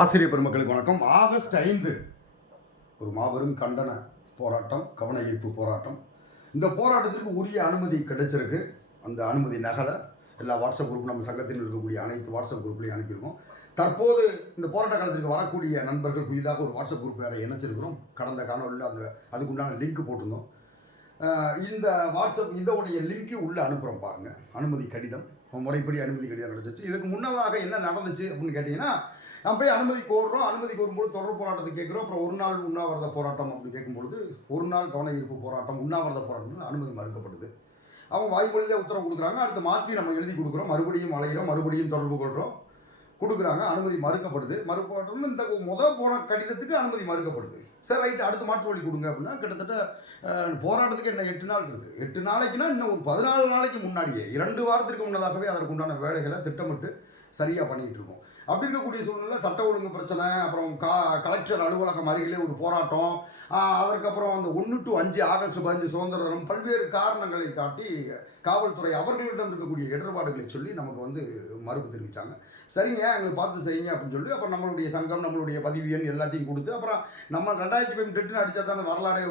ஆசிரியர் பெருமக்களுக்கு வணக்கம். ஆகஸ்ட் ஐந்து ஒரு மாபெரும் கண்டன போராட்டம் கவன ஈர்ப்பு போராட்டம். இந்த போராட்டத்திற்கு உரிய அனுமதி கிடைச்சிருக்கு. அந்த அனுமதி நகலை. எல்லா வாட்ஸ்அப் குரூப் நம்ம சங்கத்தில் இருக்கக்கூடிய அனைத்து வாட்ஸ்அப் குரூப்லையும் அனுப்பியிருக்கோம். தற்போது இந்த போராட்ட காலத்திற்கு வரக்கூடிய நண்பர்கள் புதிதாக ஒரு வாட்ஸ்அப் குரூப் வேறு இணைச்சிருக்கிறோம். கடந்த காணொலியில் அந்த அதுக்குண்டான லிங்க் போட்டிருந்தோம். இந்த வாட்ஸ்அப் இதோடைய லிங்க்கு உள்ளே அனுப்புகிறோம் பாருங்கள் அனுமதி கடிதம். முறைப்படி அனுமதி கடிதம் கிடச்சிச்சு இதுக்கு முன்னதாக என்ன நடந்துச்சு அப்படின்னு கேட்டிங்கன்னா நம்ம போய் அனுமதி கோருறோம் அனுமதி கோரும்போது தொடர் போராட்டத்தை கேட்குறோம். அப்புறம் ஒரு நாள் உண்ணாவிரத போராட்டம் அப்படின்னு கேட்கும்பொழுது ஒரு நாள் கவன ஈர்ப்பு போராட்டம் உண்ணாவிரத போராட்டம்னு அனுமதி மறுக்கப்படுது அவங்க வாய்மொழியிலே உத்தரவு கொடுக்குறாங்க. அடுத்து மாற்றி நம்ம எழுதி கொடுக்குறோம். மறுபடியும் அலைகிறோம் மறுபடியும் தொடர்பு கொள்கிறோம் கொடுக்குறாங்க. அனுமதி மறுக்கப்படுது மறுப்பாட்டம்னு இந்த முதல் போன கடிதத்துக்கு அனுமதி மறுக்கப்படுது. சரி ரைட். அடுத்த மாற்று வழி கொடுங்க அப்படின்னா கிட்டத்தட்ட போராட்டத்துக்கு என்ன எட்டு நாள் இருக்குது எட்டு நாளைக்குன்னா இன்னும் ஒரு பதினாலு நாளைக்கு முன்னாடியே இரண்டு வாரத்திற்கு முன்னதாகவே அதற்குண்டான வேலைகளை திட்டமிட்டு சரியாக பண்ணிகிட்டு இருக்கோம். அப்படி இருக்கக்கூடிய சூழ்நிலை சட்ட ஒழுங்கு பிரச்சனை அப்புறம் கா கலெக்டர் அலுவலகம் அருகிலே ஒரு போராட்டம் அதற்கப்புறம் அந்த ஒன்று டு அஞ்சு ஆகஸ்ட் பதினஞ்சு சுதந்திர தினம் பல்வேறு காரணங்களை காட்டி காவல்துறை அவர்களிடம் இருக்கக்கூடிய இடர்பாடுகளை சொல்லி நமக்கு வந்து மறுப்பு தெரிவித்தாங்க சரிங்க எங்களுக்கு பார்த்து செய்யுங்க அப்படின்னு சொல்லி அப்புறம் நம்மளுடைய சங்கம் நம்மளுடைய பதிவு எண் எல்லாத்தையும் கொடுத்து அப்புறம் நம்ம ரெண்டாயிரத்தி பதினெட்டு அடித்தா தானே வரலாறே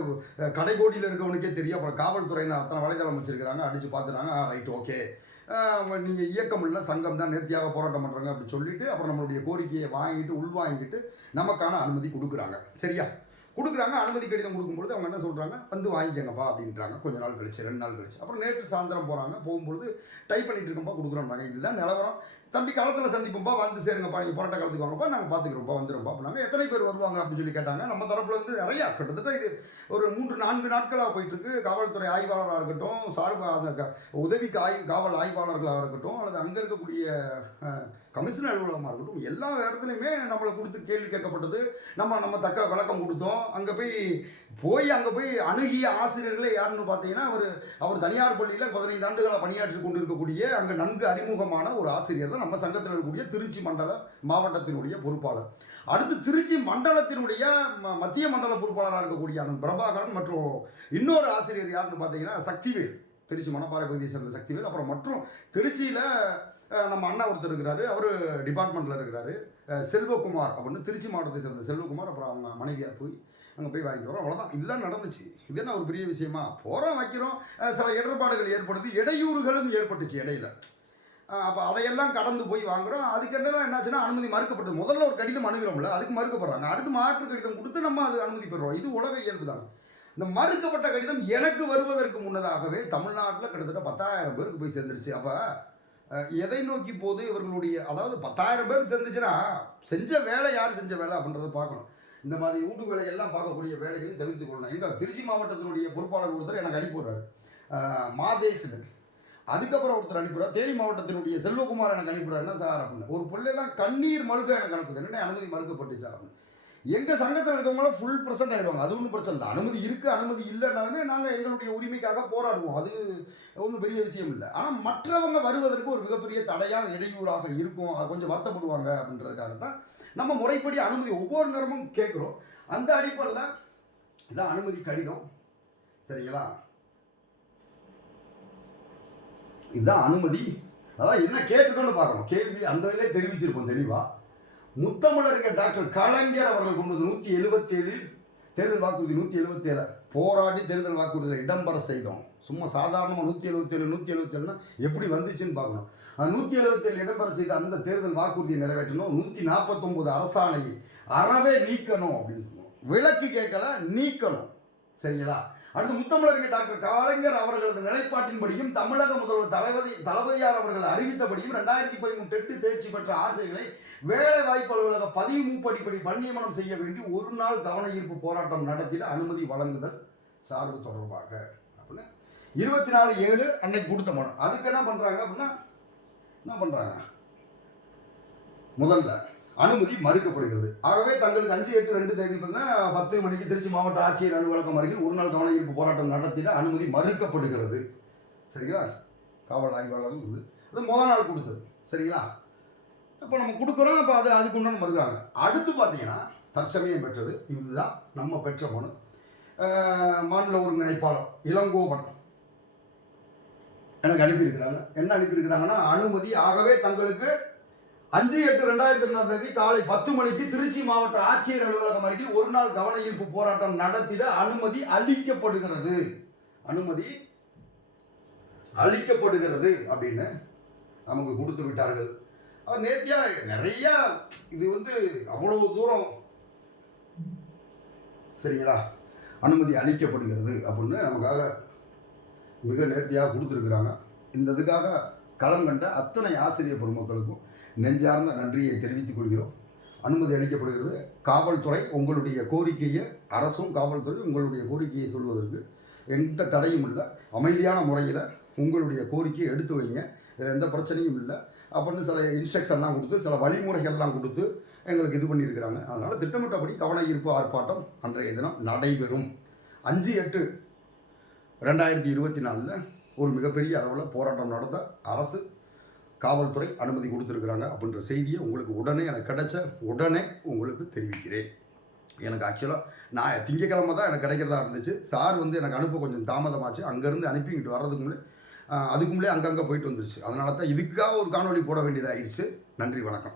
கடைகோடியில் இருக்கவனுக்கே தெரியும். அப்புறம் காவல்துறையினர் அத்தனை வலைதளம் வச்சிருக்கிறாங்க அடித்து பார்த்துறாங்க ரைட் ஓகே. நீங்கள் இயக்கம் இல்லை சங்கம் தான் நேர்த்தியாக போராட்டம் பண்ணுறாங்க அப்படின்னு சொல்லிட்டு அப்புறம் நம்மளுடைய கோரிக்கையை வாங்கிட்டு உள்வாங்கிட்டு நமக்கான அனுமதி கொடுக்குறாங்க. சரியா? கொடுக்குறாங்க அனுமதி கடிதம் கொடுக்கும்பொழுது அவங்க என்ன சொல்கிறாங்க வந்து வாங்கிக்கங்கப்பா அப்படின்றாங்க. கொஞ்ச நாள் கழிச்சு ரெண்டு நாள் கழிச்சு. அப்புறம் நேற்று சாயந்தரம் போகிறாங்க போகும்பொழுது டைப் பண்ணிட்டு இருக்கோம்ப்பா கொடுக்குறோம்னாங்க இதுதான் நிலவரம். தம்பி காலத்தில் சந்திப்போம்ப்பா வந்து சேருங்கப்பா நீங்கள் போராட்ட காலத்துக்கு வாங்கப்பா நாங்கள் பார்த்துக்குறோம்ப்பா வந்துடும்ப்பா அப்படின்னாங்க எத்தனை பேர் வருவாங்க அப்படின்னு சொல்லி கேட்டாங்க. நம்ம தரப்புல இருந்து நிறையா கிட்டத்தட்ட இது ஒரு மூன்று நான்கு நாட்களாக போயிட்டுருக்கு. காவல்துறை ஆய்வாளராக இருக்கட்டும் சார்பு அந்த க- உதவிக்கு ஆய் காவல் ஆய்வாளர்களாக இருக்கட்டும் அல்லது அங்கே இருக்கக்கூடிய கமிஷனர் அலுவலகமாக இருக்கட்டும் எல்லா இடத்துலையுமே நம்மளை கொடுத்து கேள்வி கேட்கப்பட்டது. நம்ம நம்ம தக்க விளக்கம் கொடுத்தோம். அங்கே போய் போய் அங்கே போய் அணுகிய ஆசிரியர்களே யாருன்னு பார்த்தீங்கன்னா அவர் அவர் தனியார் பள்ளியில் பதினைந்து ஆண்டுகளாக பணியாற்றி கொண்டு இருக்கக்கூடிய அங்கே நன்கு அறிமுகமான ஒரு ஆசிரியர் தான் நம்ம சங்கத்தில் இருக்கக்கூடிய திருச்சி மண்டல மாவட்டத்தினுடைய பொறுப்பாளர். அடுத்து திருச்சி மண்டலத்தினுடைய ம- மத்திய மண்டல பொறுப்பாளராக இருக்கக்கூடிய அண்ணன் பிரபாகரன் மற்றும் இன்னொரு ஆசிரியர் யாருன்னு பார்த்தீங்கன்னா சக்திவேல். திருச்சி மணப்பாறை பகுதியை சேர்ந்த சக்திவேல். அப்புறம் மற்றும் திருச்சியில் நம்ம அண்ணா ஒருத்தர் இருக்கிறாரு. அவர் டிபார்ட்மெண்ட்டில் இருக்கிறாரு. செல்வகுமார் அப்படின்னு திருச்சி மாவட்டத்தை சேர்ந்த செல்வகுமார். அப்புறம் அவங்க மனைவியார் போய் அங்கே போய் வாங்கிட்டு வரோம். அவ்வளோதான் இதெல்லாம் நடந்துச்சு. இது என்ன ஒரு பெரிய விஷயமா? போகிறோம் வைக்கிறோம். சில இடர்பாடுகள் ஏற்படுது. இடையூறுகளும் ஏற்பட்டுச்சு இடையில. அப்போ அதையெல்லாம் கடந்து போய் வாங்குறோம். அதுக்கு என்னாச்சுன்னா அனுமதி மறுக்கப்பட்டது. முதல்ல ஒரு கடிதம் அணுகிறோம்ல அதுக்கு மறுக்கப்படுறாங்க. அடுத்து மாற்று கடிதம் கொடுத்து நம்ம அது அனுமதி பெறுறோம். இது உலக இயல்பு தான். இந்த மறுக்கப்பட்ட கடிதம் எனக்கு வருவதற்கு முன்னதாகவே தமிழ்நாட்டில் கிட்டத்தட்ட பத்தாயிரம் பேருக்கு போய் சேர்ந்துருச்சு. அப்போ எதை நோக்கி போது இவர்களுடைய அதாவது பத்தாயிரம் பேருக்கு சேர்ந்துச்சுன்னா செஞ்ச வேலை யார் செஞ்ச வேலை அப்படின்றத பார்க்கணும். இந்த மாதிரி வீட்டு வேலையெல்லாம் பார்க்கக்கூடிய வேலைகளையும் தவிர்த்து கொள்ளணும். எங்கள் திருச்சி மாவட்டத்தினுடைய பொறுப்பாளர் ஒருத்தர் எனக்கு அனுப்பிடுறாரு மாதேஷ்னு அதுக்கப்புறம் ஒருத்தர் அனுப்புறா தேனி மாவட்டத்தினுடைய செல்வகுமார் எனக்கு அனுப்பிடுறாரு என்ன சார் அப்படின்னு. ஒரு பிள்ளைலாம் கண்ணீர் மறுக்க எனக்கு அனுப்புது. என்ன அனுமதி மறுக்கப்பட்டுச்சா அப்படின்னு. எங்கள் சங்கத்தில் இருக்கவங்களாம் ஃபுல் பர்சன்ட் ஆயிடுவாங்க. அது ஒன்றும் பிரச்சனை இல்லை. அனுமதி இருக்குது அனுமதி இல்லைனாலுமே நாங்கள் எங்களுடைய உரிமைக்காக போராடுவோம். அது ஒன்றும் பெரிய விஷயம் இல்லை. ஆனால் மற்றவங்க வருவதற்கு ஒரு மிகப்பெரிய தடையாக இடையூறாக இருக்கும். கொஞ்சம் வருத்தப்படுவாங்க அப்படின்றதுக்காக தான் நம்ம முறைப்படி அனுமதி ஒவ்வொரு நேரமும் கேட்குறோம். அந்த அடிப்படையில் இதான் அனுமதி கடிதம். சரிங்களா? இதுதான் அனுமதி. அதான் என்ன கேட்டுக்கொண்டு பார்க்கணும். கேள்வி அந்த இதிலே தெரிவிச்சிருப்போம் தெளிவாக முத்தமிழறிஞர் டாக்டர் கலைஞர் அவர்கள் கொண்டு வந்து நூற்றி எழுபத்தேழில் தேர்தல் வாக்குறுதி நூற்றி எழுபத்தேழு போராடி தேர்தல் வாக்குறுதியில் இடம்பெற செய்தோம். சும்மா சாதாரணமாக நூற்றி எழுபத்தேழு நூற்றி எழுபத்தேழுனா எப்படி வந்துச்சுன்னு பார்க்கணும். அந்த நூற்றி எழுபத்தேழு இடம்பெற செய்த அந்த தேர்தல் வாக்குறுதியை நிறைவேற்றணும். நூற்றி நாற்பத்தொம்போது அரசாணையை அறவே நீக்கணும் அப்படின்னு சொன்னோம். விலக்கு கேட்கல நீக்கணும். சரிங்களா? அடுத்து முத்தமிழருக்கு டாக்டர் கலைஞர் அவர்களது நிலைப்பாட்டின்படியும் தமிழக முதல்வர் தளபதி தளபதியார் அவர்கள் அறிவித்தபடியும் ரெண்டாயிரத்தி பதிமூணு எட்டு தேர்ச்சி பெற்ற ஆசிரியர்களை வேலை வாய்ப்பு அலுவலக பதிவு மூப்படிப்படி பணியமனம் செய்ய வேண்டி ஒரு நாள் கவன ஈர்ப்பு போராட்டம் நடத்திட அனுமதி வழங்குதல் சார்பு தொடர்பாக. அப்படின்னு இருபத்தி நாலு ஏழு அன்னைக்கு கொடுத்த மனம் அதுக்கு என்ன பண்ணுறாங்க அப்படின்னா என்ன பண்ணுறாங்க முதல்ல அனுமதி மறுக்கப்படுகிறது. ஆகவே தங்களுக்கு அஞ்சு எட்டு ரெண்டு தேதி பார்த்தீங்கன்னா பத்து மணிக்கு திருச்சி மாவட்ட ஆட்சியர் அலுவலகம் அருகில் ஒரு நாள் கவன ஈர்ப்பு போராட்டம் நடத்தின அனுமதி மறுக்கப்படுகிறது. சரிங்களா? காவல் ஆய்வாளர் இது அது முதல் நாள் கொடுத்தது. சரிங்களா? இப்போ நம்ம கொடுக்குறோம் அப்போ அது அதுக்கு உண்டான மறுக்கிறாங்க. அடுத்து பார்த்தீங்கன்னா தற்சமயம் பெற்றது இதுதான். நம்ம பெற்ற மனு. மாநில ஒருங்கிணைப்பாளர் இளங்கோவன். எனக்கு அனுப்பியிருக்கிறாங்க. என்ன அனுப்பியிருக்கிறாங்கன்னா அனுமதி ஆகவே தங்களுக்கு அஞ்சு எட்டு ரெண்டாயிரத்தி ரெண்டாம் தேதி காலை பத்து மணிக்கு திருச்சி மாவட்ட ஆட்சியர் அலுவலகம் அருகில் ஒரு நாள் கவன ஈர்ப்பு போராட்டம் நடத்திட அனுமதி அளிக்கப்படுகிறது. அனுமதி அளிக்கப்படுகிறது அப்படின்னு நமக்கு கொடுத்து விட்டார்கள். அது நேத்தியா நிறையா இது வந்து அவ்வளவு தூரம் சரிங்களா? அனுமதி அளிக்கப்படுகிறது அப்படின்னு நமக்காக மிக நேர்த்தியாக கொடுத்துருக்குறாங்க. இந்த இதுக்காக களம் கண்ட அத்தனை ஆசிரியர் பெருமக்களுக்கும் நெஞ்சார்ந்த நன்றியை தெரிவித்துக் கொள்கிறோம். அனுமதி அளிக்கப்படுகிறது. காவல்துறை உங்களுடைய கோரிக்கையை அரசும் காவல்துறை உங்களுடைய கோரிக்கையை சொல்வதற்கு எந்த தடையும் இல்லை. அமைதியான முறையில் உங்களுடைய கோரிக்கையை எடுத்து வைங்க. இதில் எந்த பிரச்சனையும் இல்லை. அப்படின்னு சில இன்ஸ்ட்ரக்ஷன்லாம் கொடுத்து சில வழிமுறைகள்லாம் கொடுத்து எங்களுக்கு இது பண்ணியிருக்கிறாங்க. அதனால் திட்டமிட்டபடி கவன ஈர்ப்பு ஆர்ப்பாட்டம் அன்றைய தினம் நடைபெறும். அஞ்சு எட்டு ரெண்டாயிரத்தி இருபத்தி நாலில் ஒரு மிகப்பெரிய அளவில் போராட்டம் நடத்த அரசு காவல்துறை அனுமதி கொடுத்துருக்குறாங்க அப்படின்ற செய்தியை உங்களுக்கு உடனே எனக்கு கிடைச்ச உடனே உங்களுக்கு தெரிவிக்கிறேன். எனக்கு ஆக்சுவலாக நான் திங்கக்கிழமை தான் எனக்கு கிடைக்கிறதா இருந்துச்சு. சார் வந்து எனக்கு அனுப்ப கொஞ்சம் தாமதமாச்சு. அங்கேருந்து அனுப்பிக்கிட்டு வர்றதுக்கு முன்னே அதுக்கு முன்னாடி அங்கங்கே போயிட்டு வந்துருச்சு. அதனால தான் இதுக்காக ஒரு காணொளி போட வேண்டியதாகிடுச்சு நன்றி வணக்கம்.